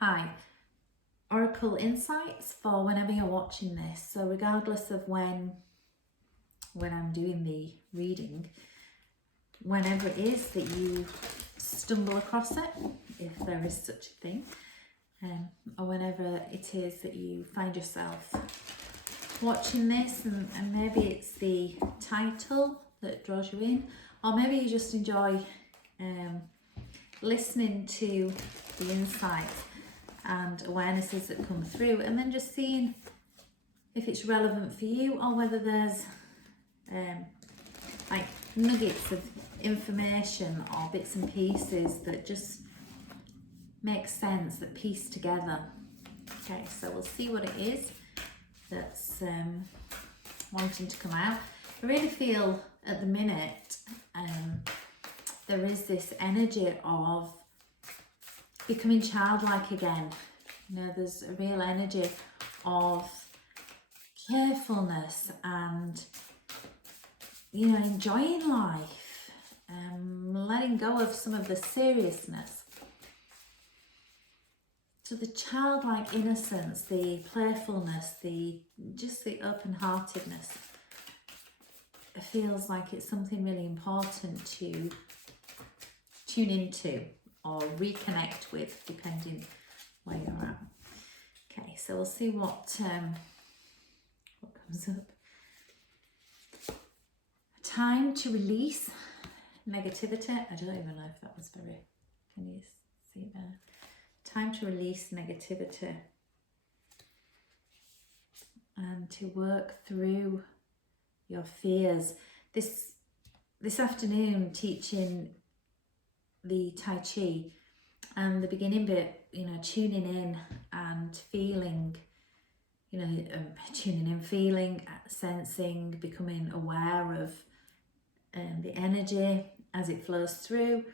Hi, Oracle insights for whenever you're watching this. So regardless of when I'm doing the reading, whenever it is that you stumble across it, if there is such a thing, or whenever it is that you find yourself watching this and maybe it's the title that draws you in, or maybe you just enjoy listening to the insights and awarenesses that come through, and then just seeing if it's relevant for you or whether there's like nuggets of information or bits and pieces that just make sense, that piece together. Okay, so we'll see what it is that's wanting to come out. I really feel at the minute there is this energy of becoming childlike again. You know, there's a real energy of carefulness and, you know, enjoying life, letting go of some of the seriousness. So the childlike innocence, the playfulness, the open-heartedness, it feels like it's something really important to tune into or reconnect with, depending where you're at. Okay, so we'll see what comes up. Time to release negativity. I don't even know if that was very, can you see there? Time to release negativity and to work through your fears. This afternoon, teaching the Tai Chi, and the beginning bit, you know, tuning in and feeling, you know, tuning in, feeling, sensing, becoming aware of the energy as it flows through.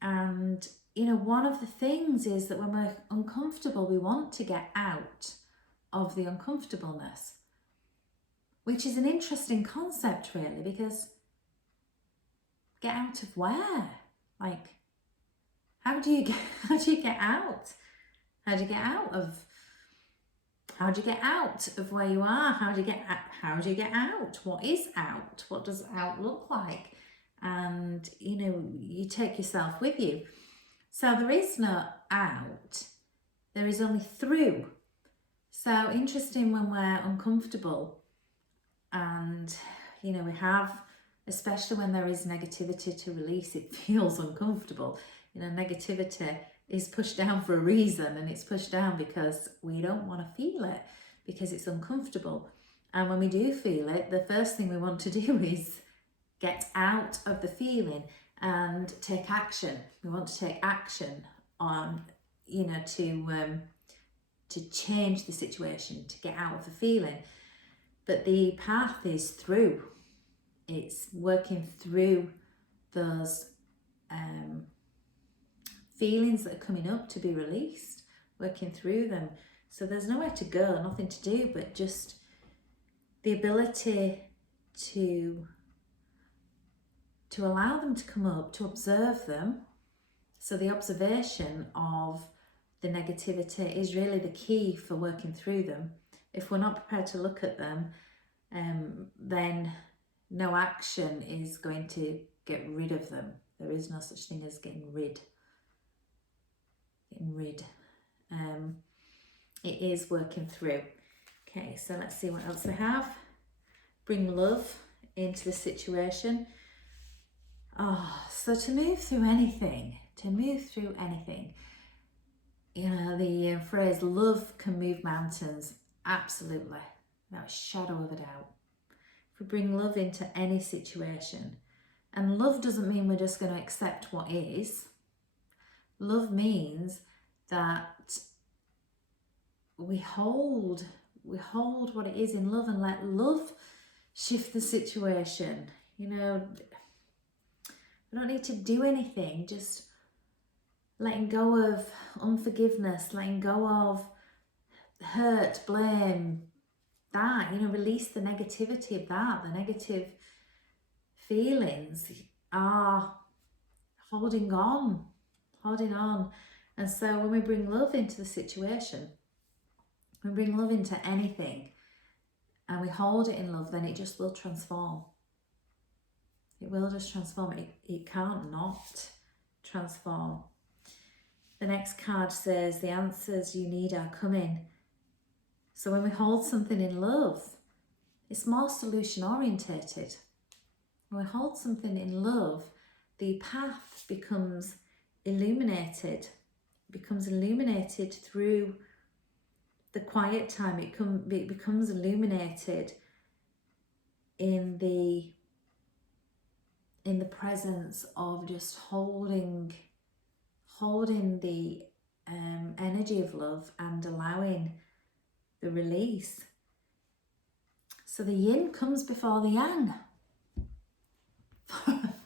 And, you know, one of the things is that when we're uncomfortable, we want to get out of the uncomfortableness, which is an interesting concept, really, because get out of where? Like, how do you get out? How do you get out of where you are? How do you get out? What is out? What does out look like? And, you know, you take yourself with you. So there is no out, there is only through. So interesting when we're uncomfortable and, you know, we have, especially when there is negativity to release, it feels uncomfortable. You know, negativity is pushed down for a reason, and it's pushed down because we don't want to feel it, because it's uncomfortable. And when we do feel it, the first thing we want to do is get out of the feeling and take action. We want to take action on, you know, to change the situation, to get out of the feeling. But the path is through. It's working through those feelings that are coming up to be released, working through them. So there's nowhere to go, nothing to do, but just the ability to allow them to come up, to observe them. So the observation of the negativity is really the key for working through them. If we're not prepared to look at them, then no action is going to get rid of them. There is no such thing as getting rid. It is working through. Okay, so let's see what else I have. Bring love into the situation. So to move through anything, you know, the phrase love can move mountains, absolutely, without a shadow of a doubt. If we bring love into any situation, and love doesn't mean we're just going to accept what is. Love means that we hold what it is in love and let love shift the situation. You know, we don't need to do anything, just letting go of unforgiveness, letting go of hurt, blame, that, you know, release the negativity of that. The negative feelings are holding on, And so when we bring love into the situation, we bring love into anything, and we hold it in love, then it just will transform. It will just transform. It can't not transform. The next card says, the answers you need are coming. So when we hold something in love, it's more solution orientated. When we hold something in love, the path becomes illuminated. It becomes illuminated through the quiet time. It becomes illuminated in the presence of just holding the energy of love and allowing the release. So the yin comes before the yang.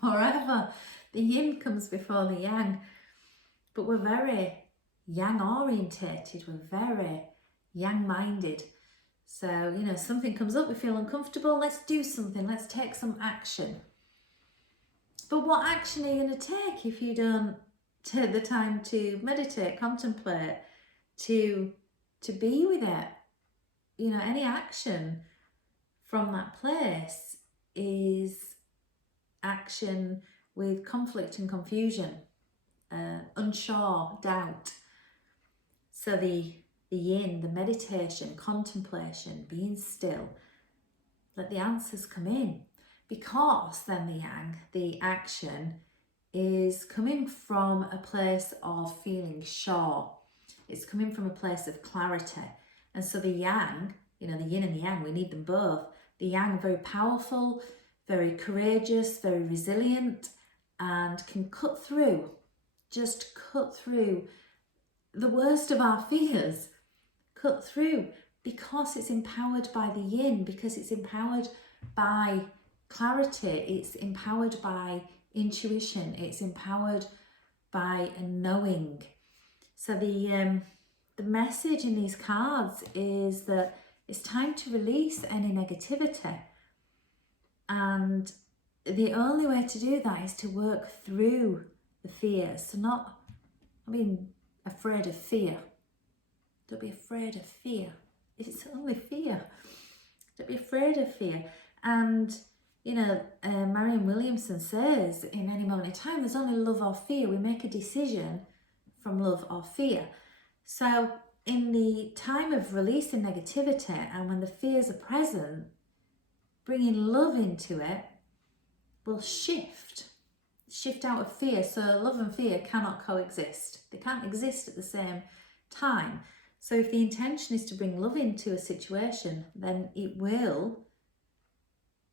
Forever. The yin comes before the yang. But we're very yang orientated. We're very yang minded. So, you know, something comes up, we feel uncomfortable, let's do something, let's take some action. But what action are you going to take if you don't take the time to meditate, contemplate, to be with it? You know, any action from that place is action with conflict and confusion, unsure, doubt. So the yin, the meditation, contemplation, being still, let the answers come in. Because then the yang, the action, is coming from a place of feeling sure. It's coming from a place of clarity. And so the yang, you know, the yin and the yang, we need them both. The yang, very powerful, very courageous, very resilient, and can cut through, just cut through the worst of our fears, cut through, because it's empowered by the yin, because it's empowered by clarity, it's empowered by intuition, it's empowered by a knowing. So the message in these cards is that it's time to release any negativity, and the only way to do that is to work through the fears. So not being afraid of fear. Don't be afraid of fear. It's only fear. Don't be afraid of fear. And you know, Marianne Williamson says, in any moment in time, there's only love or fear. We make a decision from love or fear. So in the time of releasing negativity, and when the fears are present, bringing love into it will shift out of fear. So love and fear cannot coexist. They can't exist at the same time. So if the intention is to bring love into a situation, then it will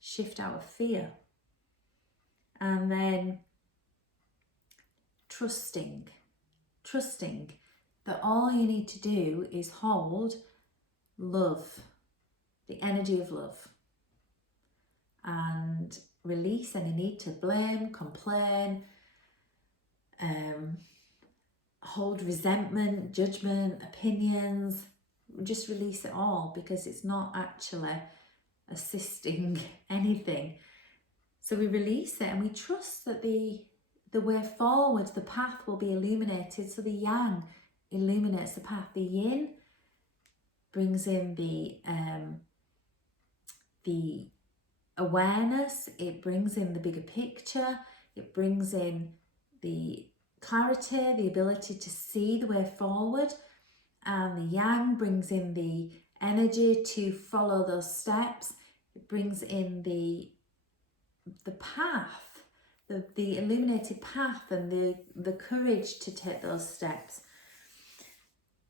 shift out of fear. And then trusting that all you need to do is hold love, the energy of love, and release any need to blame, complain, hold resentment, judgment, opinions. Just release it all, because it's not actually assisting anything. So we release it and we trust that the way forward, the path will be illuminated. So the yang illuminates the path. The yin brings in the awareness, it brings in the bigger picture, it brings in the clarity, the ability to see the way forward, and the yang brings in the energy to follow those steps. It brings in the path, the illuminated path, and the courage to take those steps.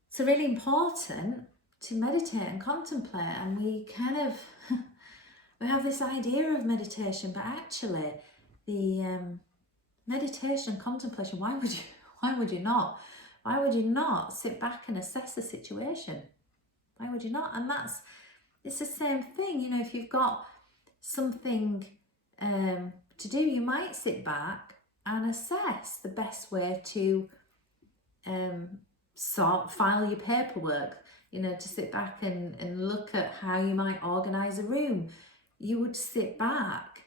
It's really important to meditate and contemplate, and we kind of we have this idea of meditation, but actually the meditation, contemplation, why would you not sit back and assess the situation? Why would you not? And it's the same thing, you know, if you've got something to do, you might sit back and assess the best way to file your paperwork, you know, to sit back and look at how you might organise a room. You would sit back,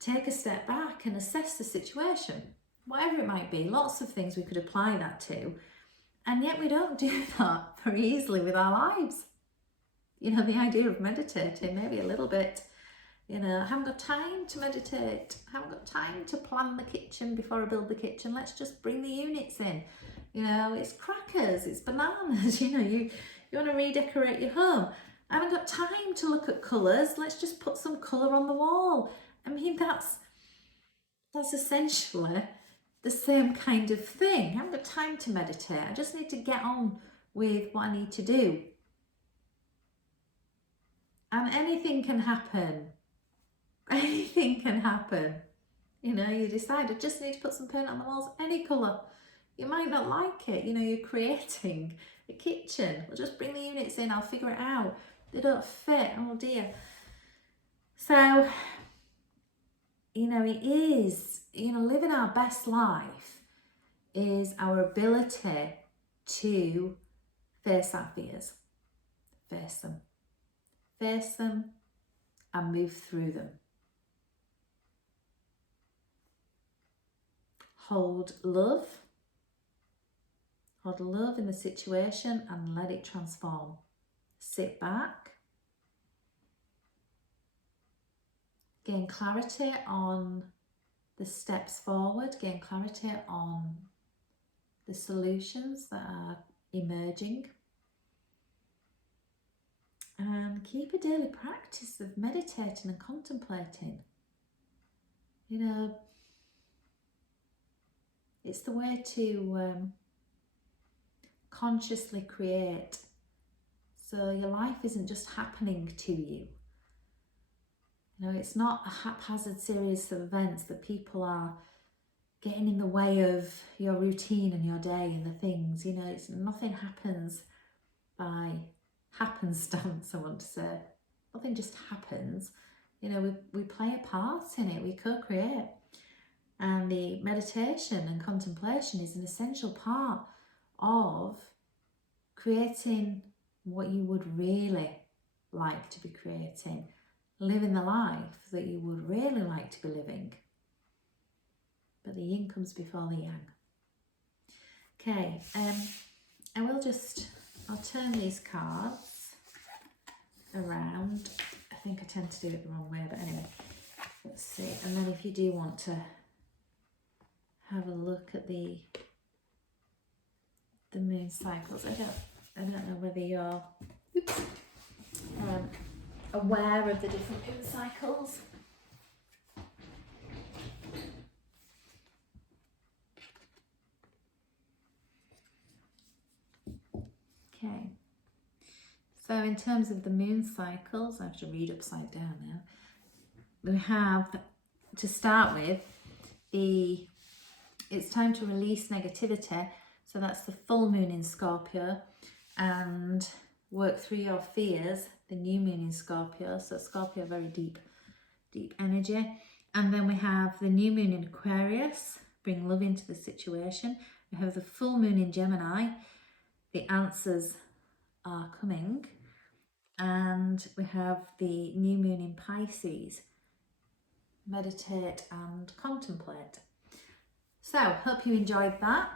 take a step back and assess the situation, whatever it might be. Lots of things we could apply that to. And yet we don't do that very easily with our lives. You know, the idea of meditating, maybe a little bit, you know, I haven't got time to meditate. I haven't got time to plan the kitchen before I build the kitchen. Let's just bring the units in. You know, it's crackers, it's bananas, you know, you want to redecorate your home. I haven't got time to look at colours. Let's just put some colour on the wall. I mean, that's essentially the same kind of thing. I haven't got time to meditate. I just need to get on with what I need to do. And anything can happen. Anything can happen. You know, you decide, I just need to put some paint on the walls, any colour. You might not like it. You know, you're creating a kitchen. We'll just bring the units in, I'll figure it out. They don't fit, oh dear. So, you know, it is, you know, living our best life is our ability to face our fears. Face them and move through them. Hold love in the situation and let it transform. Sit back, gain clarity on the steps forward, gain clarity on the solutions that are emerging, and keep a daily practice of meditating and contemplating. You know, it's the way to consciously create, so your life isn't just happening to you. You know, it's not a haphazard series of events that people are getting in the way of your routine and your day and the things. You know, it's nothing happens by happenstance, I want to say. Nothing just happens. You know, we play a part in it, we co-create. And the meditation and contemplation is an essential part of creating what you would really like to be creating, living the life that you would really like to be living. But the yin comes before the yang. Okay, I'll turn these cards around. I think I tend to do it the wrong way, but anyway, let's see. And then if you do want to have a look at the moon cycles, I don't know whether you're aware of the different moon cycles. Okay, so in terms of the moon cycles, I have to read upside down now. We have, to start with, it's time to release negativity. So that's the full moon in Scorpio, and work through your fears, the new moon in Scorpio. So Scorpio, very deep energy. And then we have the new moon in Aquarius, bring love into the situation. We have the full moon in Gemini, the answers are coming. And we have the new moon in Pisces, meditate and contemplate. So, hope you enjoyed that.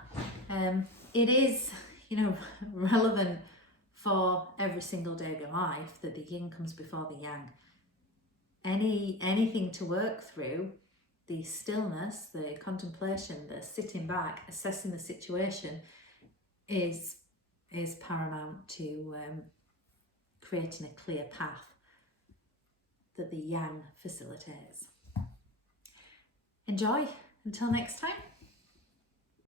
It is, you know, relevant for every single day of your life that the yin comes before the yang. Anything to work through, the stillness, the contemplation, the sitting back, assessing the situation is paramount to creating a clear path that the yang facilitates. Enjoy. Until next time.